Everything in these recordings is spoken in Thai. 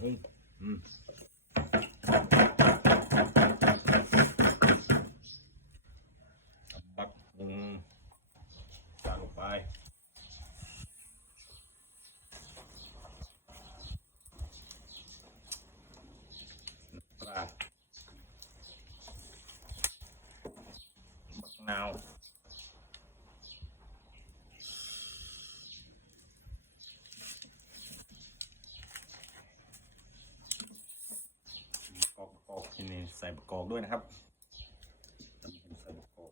หุงอืมบักหุงจานลงไปน้ำปลาบักนาว กอกกอกที่นี่ใส่ประกอบด้วยนะครับใส่ประกอบ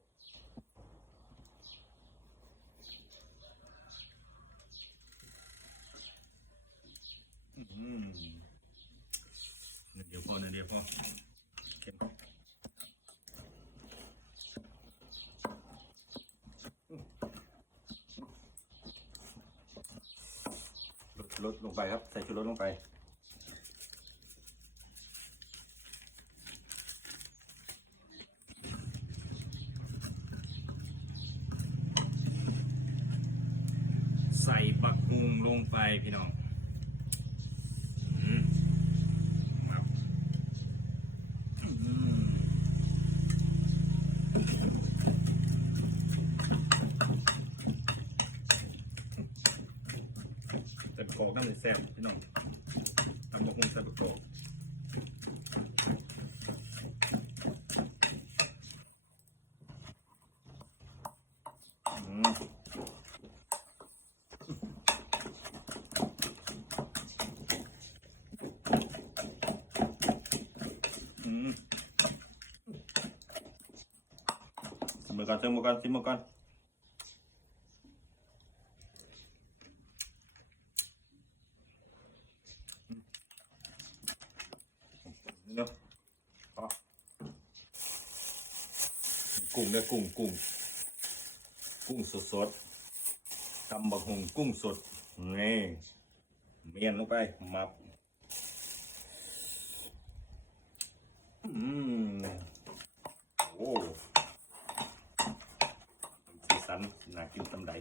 อืมหนึ่งเดียวพอเดียวพอเข้มลดลดลงไปครับ ใส่ชูรสลงไป ใส่บักฮุงลงไปพี่น้องอืมครับอืมใส่ประกอบน้ำเลยแซ่บพี่น้องทำบักฮุงใส่ประกอบอืม อืมสมือ ก่อนสมือก่อนสมือก่อนเนาะอ๋อกุ้งเด้อกุ้งกุ้งกุ้งสดสดตำบักหงกุ้งสดนี่เมียนลงไปมับ อืมโอ้ สีสันน่ากินตำได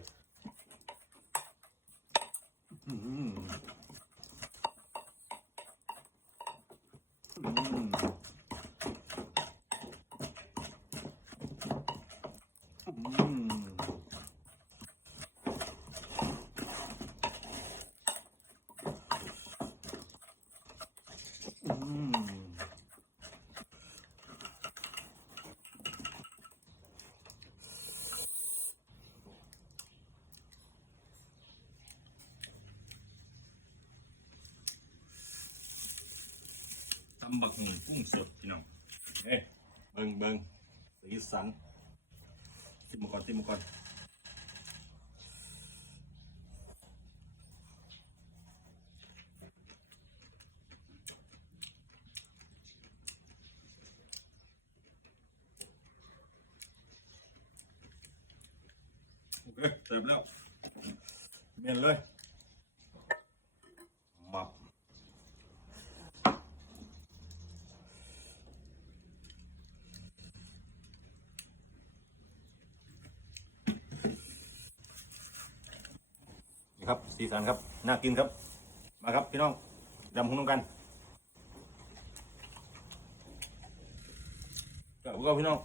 อืมอืมอืมอืม ตำบักหุ่งกุ้งสดพี่น้องเอ้ยเบิงเบิงสีสันติมมาก่อนติมมาก่อนโอเคเสร็จแล้วเมียนเลยมับ ครับสีสันครับน่ากินครับ มาครับพี่น้องดำหุ้งกันกับพวกพี่น้อง